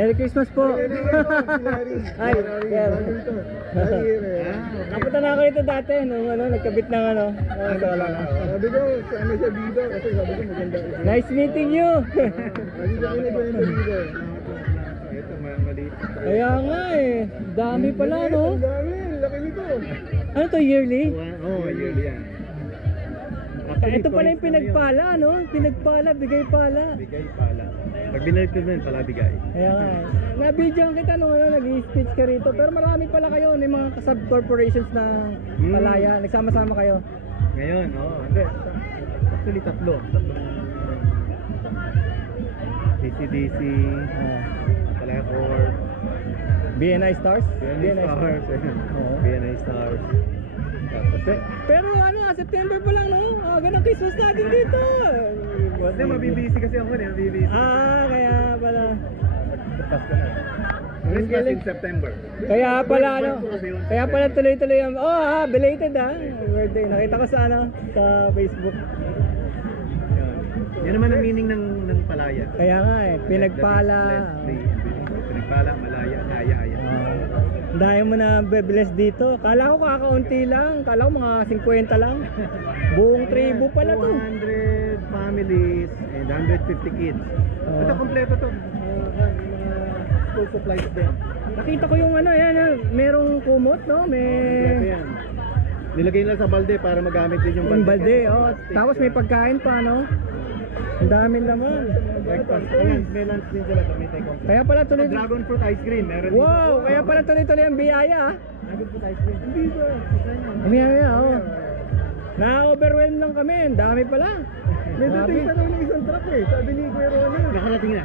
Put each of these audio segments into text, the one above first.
Merry Christmas po. Ay, yeah. Napunta na ako dito dati nung nagkabit ng Sabi ko, sana siya dito kasi sabi ko maganda. Nice meeting you. Lagi kami nagkwento dito. Ito, maliit. Kaya nga eh, dami pala no. Ang dami, laki nito. Ano to, yearly? Oo, yearly yan. Ito pala yung pinagpala no? Pinagpala, bigay pala. Bigay pala. Pag binalik ko din, pala bigay. Kaya nga eh. Nabidyoan kita nung nag-i-speech ka rito. Pero marami pala kayo, may mga sub-corporations ng Malaya. Nagsama-sama kayo. Ngayon, hindi. Actually, tatlo. ACDC, Malaya Corp, BNI Stars? BNI Stars. Oo. BNI Stars. Tapos Pero September pa lang no? Ganang Christmas natin dito. Hindi, mabibisi kasi ako eh. Mabibisi. Kaya pala. Pasko na. Christmas in September. Kaya pala tuloy-tuloy ang belated birthday. Nakita ko sa sa Facebook. Yan naman ang meaning ng palaya. Kaya nga eh, pinagpala. Pinagpala, malaya, kaya-aya. Dahil mo na bless dito. Kala ko kakaunti lang. Kala ko mga 50 lang. Buong tribo pala to. 200 families and 150 kids. Ito kompleto to. School supplies din. Nakita ko yung merong kumot no? Kompleto yan. Nilagay nila sa balde para magamit din yung balde. Tapos may pagkain pa no? Ang dami naman. May lunch din sila sa may take home. Kaya pala tuloy. Dragon fruit ice cream. Meron Wow! Kaya pala tuloy-tuloy ang biyaya Dragon fruit ice cream. Hindi ba? Na-overwhelm lang kami. Ang dami pala. May dating pa daw ng isang truck eh. Sabi ni Kuya Ronnie. Nakarating na.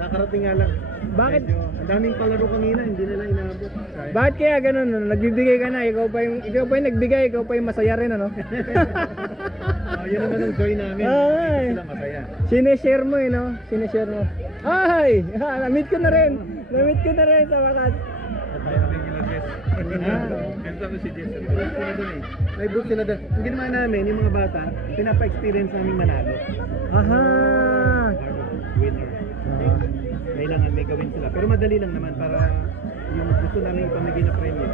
Nakarating nga lang. Bakit? Ang daming palaro kanina, hindi nila inaabot. Bakit kaya ganun? Nagbibigay ka na, ikaw pa yung nagbigay, ikaw pa yung masaya rin ano? Yun naman ang joy namin. Ay. Sila masaya. Sineshare mo no? Sineshare mo. Ay! Na-meet ko na rin. Na-meet ko na rin sa wakas. Tayo na rin gilages. Kanta ko si Jess. May booth sila doon. Ang ginawa namin, yung mga bata, pinapa-experience namin manalo. Aha! Winner. Kailangan may gawin sila. Pero madali lang naman para yung gusto namin ipamigay na premyo.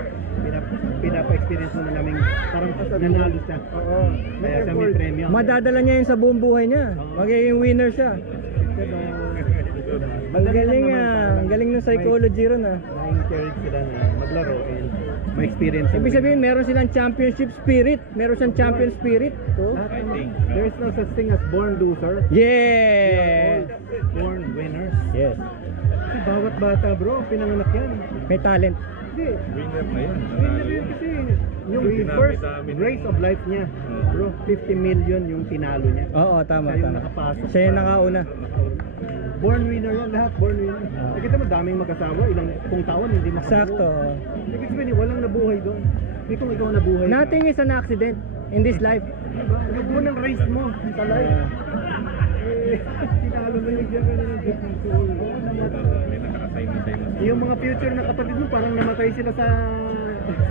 Pinapa-experience naman namin parang nanalo siya. Oo. Kaya siya may premyo. Madadala niya yun sa buong buhay niya. Magiging winner siya. Ang galing ang galing ng psychology ron Na-encourage sila na maglaro and ma-experience. Ibig sabihin meron silang championship spirit. Meron siyang champion spirit. I think there's no such thing as born loser. Yeah! Born winners. Yes. Kasi bawat bata bro, pinanganak yan. May talent. Hindi. Winner na yan. Winner yun kasi yung first race of life niya. Bro, 50 million yung tinalo niya. Oo, tama. Siya yung nakapasok. Siya yung nakauna. Born winner yan, lahat born winner. Nakita mo daming mag-asawa, ilang kung taon hindi makabuo. Sakto. Ibig sabihin, walang nabuhay doon. Hindi kung ikaw nabuhay. Nothing is an accident in this life. Diba? Yung unang race mo sa life. Tinalo mo yung dyan ng gift ng soul. Yung mga future na kapatid mo, parang namatay sila sa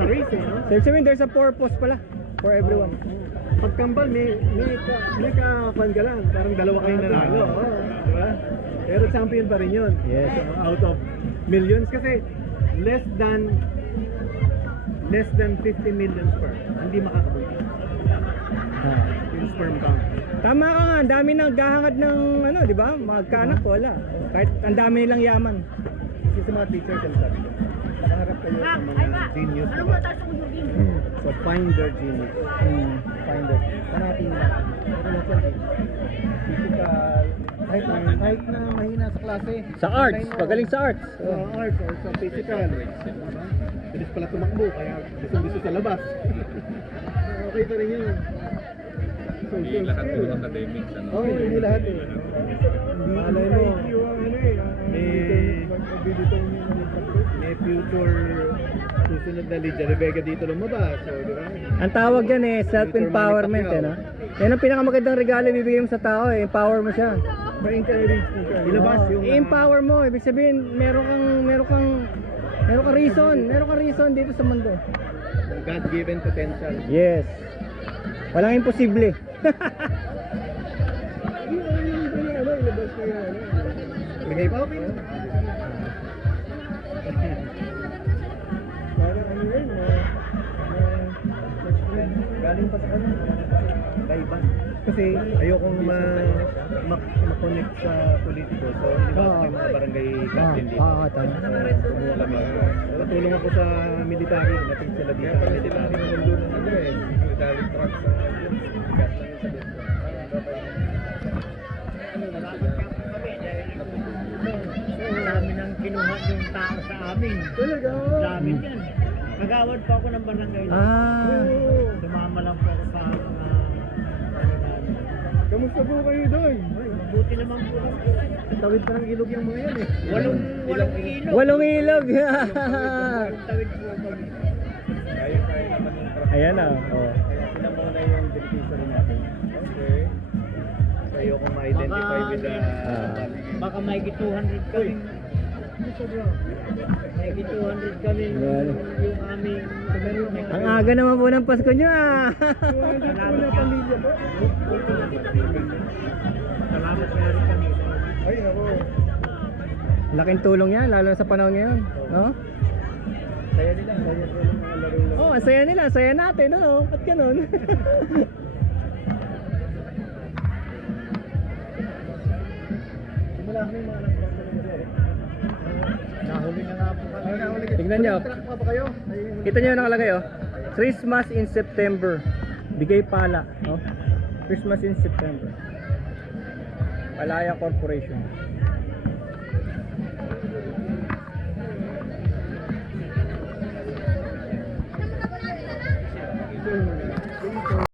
race eh. No? So, ibig sabihin, there's a purpose pala for everyone. Pagkambal, may ka-fan ka lang. Parang dalawa kayong nanalo. Diba? Pero champion pa rin yun. Yes. Out of millions kasi less than 50 million sperm. Hindi makakabuti. Yung sperm count. Tama ka nga, ang dami naghahangad ng di ba? Magkaanak ko, wala. Kahit ang dami nilang yaman. Kasi sa mga teacher sila sabi ko, nakaharap kayo sa mga genius. So find their genius. Find their. Hanapin nila. Physical, kahit na mahina sa klase. Sa arts, pagaling sa arts. Arts or sa physical. Bilis pala tumakbo, kaya gusto sa labas. Okay pa rin yun. Hindi lahat puro academics. Oo, hindi lahat eh. Malay mo, may future susunod na Lydia Rebecca dito lumabas. So, di ba? Ang tawag yan self-empowerment no? Yan ang pinakamagandang regalo ibibigay mo sa tao empower mo siya. Ma-encourage mo siya. Ilabas yung I-empower mo, ibig sabihin meron kang reason dito sa mundo. God-given potential. Yes. Walang imposible. Ilabas ko yan. Bigay pa okay. Parang ano yun, galing pa sa kanya. Kaiban. Kasi ayokong ma-connect sa politiko. So, hindi ba may mga barangay captain dito? Oo, tama. Kumuha kami. Patulong ako sa military. Nating sila dito sa military. Military trucks. Gas lang yung sagot. Dami nang kinuha yung tao sa amin. Talaga? Dami yan. Nagawad pa ako ng barangay. Sumama lang po ako sa Kamusta po kayo doon? buti naman po. Tawid pa ng ilog yung mga yan eh. Walong ilog. Walong ilog. Tawid po kami. Kaya naman yung truck. Ayan na. Oh. Kaya sila muna yung beneficiary natin. Okay. So, ayokong ma-identify with the... Baka may 200 kami. May 200 kami Yan. yung aming Ang aga naman po ng Pasko nyo ah. salamat pamilya po. Salamat nga rin kami. Ay, ako. Laking tulong yan, lalo na sa panahon ngayon. No? Saya nila mga laro lang. Oh, ang saya nila, saya natin, ano? At ganun. Simula kami mga anak ko sa mga Nahuli na nga po kami. Tignan nyo. Truck pa ba kayo? Kita nyo yung nakalagay oh. Christmas in September. Bigay pala. No? Christmas in September. Palaya Corporation.